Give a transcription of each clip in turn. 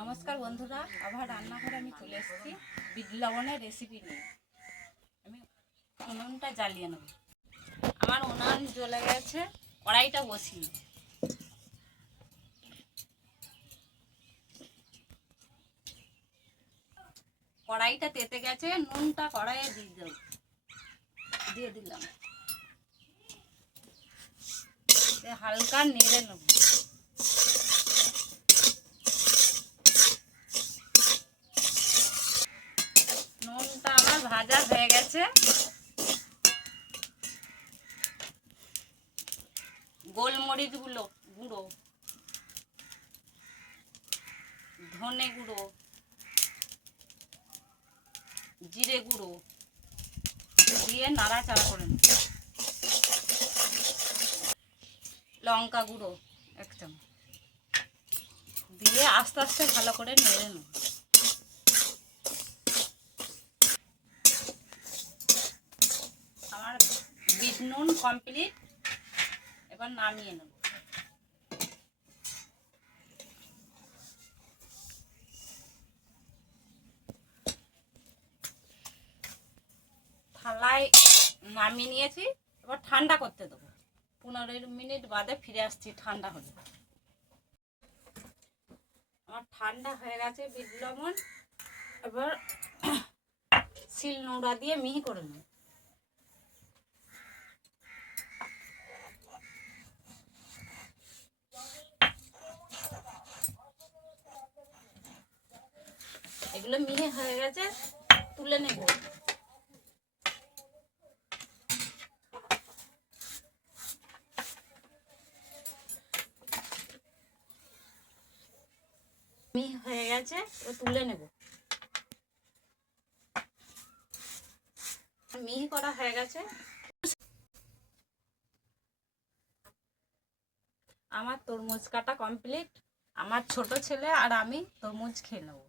নমস্কার বন্ধুরা, আবার রান্নাঘরে আমি চলে এসেছি বিট লবণের রেসিপি নিয়ে। আমি উনুনটা জ্বালিয়ে নেব। আমার উনুন জ্বলে গেছে, কড়াইটা বসিয়ে কড়াইটা তেতে গেছে, নুনটা কড়াইয়ে দিয়ে দিলাম, হালকা নেড়ে নেব। নুনটা আমার ভাজা হয়ে গেছে। গোলমরিচ গুঁড়ো, ধনে গুঁড়ো, জিরে গুঁড়ো দিয়ে নাড়াচাড়া করে নেব। লঙ্কা গুঁড়ো 1 চামচ দিয়ে আস্তে আস্তে ভালো করে নেড়ে নেব। আমার বিট নুন কমপ্লিট, এবার নামিয়ে নেব। থালায় নামিয়ে নিয়েছি, এবার ঠান্ডা করতে দেবো। 15 মিনিট বাদে ফিরে আসছি ঠান্ডা হলে। আমার ঠান্ডা হয়ে গেছে বিট লবণ, এবার শিল নোড়া দিয়ে মিহি করে নেব। এগুলো মিহি হয়ে গেছে, তুলে নেব। মিহি হয়ে গেছে, তুলে নেব। মিহি করা হয়ে গেছে। আমার তরমুজ কাটা কমপ্লিট। আমার ছোট ছেলে আর আমি তরমুজ খেয়ে নেব।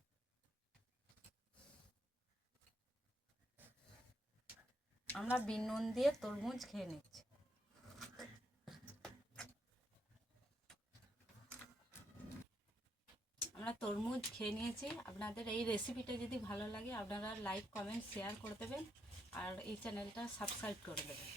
আমরা বিট নুন দিয়ে তরমুজ খেয়ে নিচ্ছি। আমরা তরমুজ খেয়ে নিয়েছি। আপনাদের এই রেসিপিটা যদি ভালো লাগে আপনারা লাইক, কমেন্ট, শেয়ার করে দেবেন আর এই চ্যানেলটা সাবস্ক্রাইব করে দেবেন।